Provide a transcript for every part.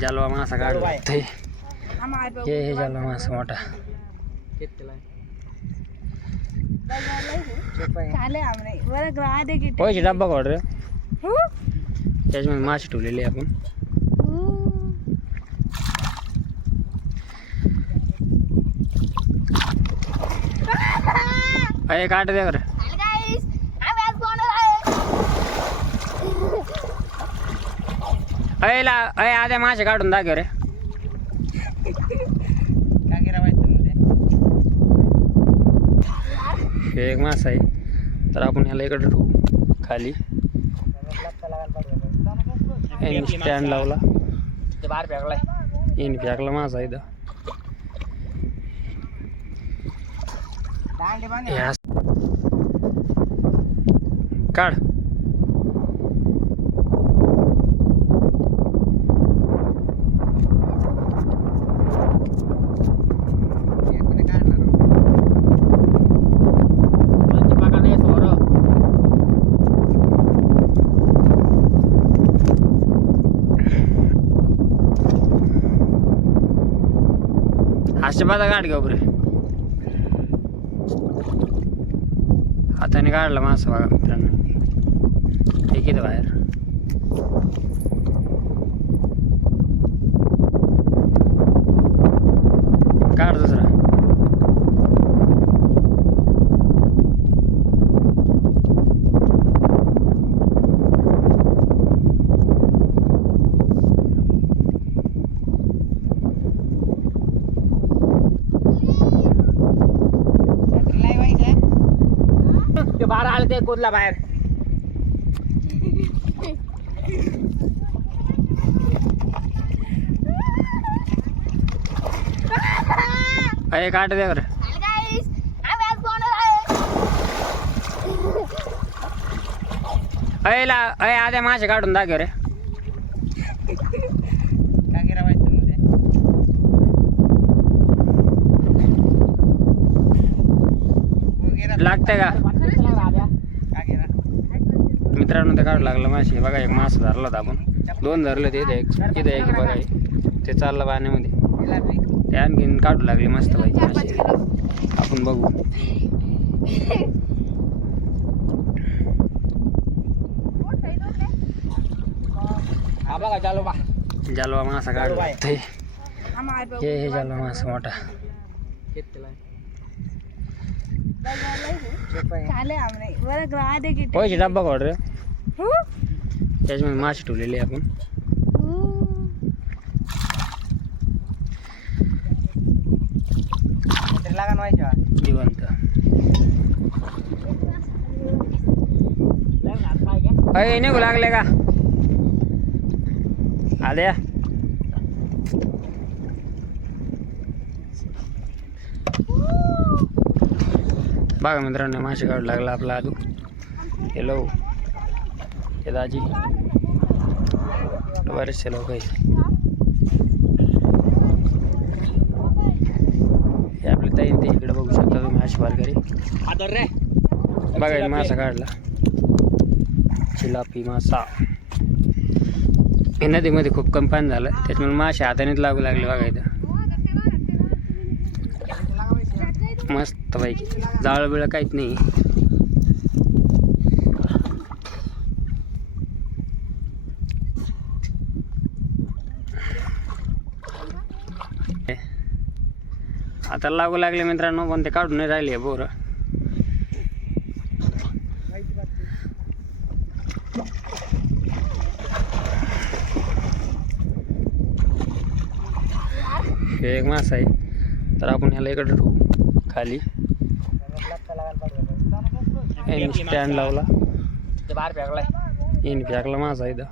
जालवा मासा काढला ते हे हे जालवा मासा मोठा. पैसे डब्बा काढ रे त्याच्यामध्ये मासे ठेवलेले आपण. अय काट दे बरं अयला अय आद्या मासे काढून दाखव रे. हे एक मासा आहे तर आपण ह्याला इकडे ठेवू खाली. स्टँड लावला. बाहेर फेकलाय इन फेकला माझा इथं. काढ. हास्य काढ घेऊ बरे. हाताने काढला मासा बघा मित्रांनो. ठीक आहे बाहेर? काढ दुसरा ते बाहेर आले ते कोदला बाहेर. अय काढ दे बरं. अय ला अय आद्या मासे काढून दाखव रे. लागतंय का? मित्रांनो ते काढू लागलं मासे बघा एक मास धरला आपण दोन धरले ते एक. तिथे एक बघा. ते चाललं पाण्यामध्ये. ते आणखीन काढू लागले मस्त पाहिजे मासे आपण बघू. हा बघा चालू बा जालवा मासा काढू ते हे हे जालवा मासा मोठा. पैसे डब्बा काढ रे. त्याच्यामध्ये मासे ठेवलेले आपण. जिवंत. अय निघू लागले का? आल्या बघा मित्रांनो मासे काढू लागला आपला आदू हॅलो दाजी बरेचसे लोक हे आपले ताईन ते इकडे बघू शकता तुम्ही अशी बारकरी आदर रे. बघा हे मासा काढला. चिलापी मासा. नदीमध्ये खूप कमी पाणी झालं. त्याच्यामुळे मासे हातानेच लागू लागले बघा इथं. मस्त पैकी. जाळ बिळ काहीच नाही. आता लागू लागले मित्रांनो पण ते काढून नाही राहिले बोर. हे एक मासा आहे. तर आपण ह्याला इकडे ठेवू खाली. स्टँड लावला. बाहेर फेकला इन फेकला मासा इथं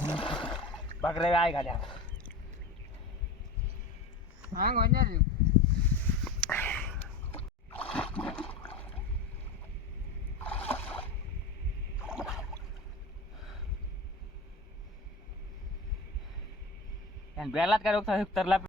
બકરે આવી કાઢ્યા હા ગોંજા રહ્યું. પહેલા જ કર્યો તરલા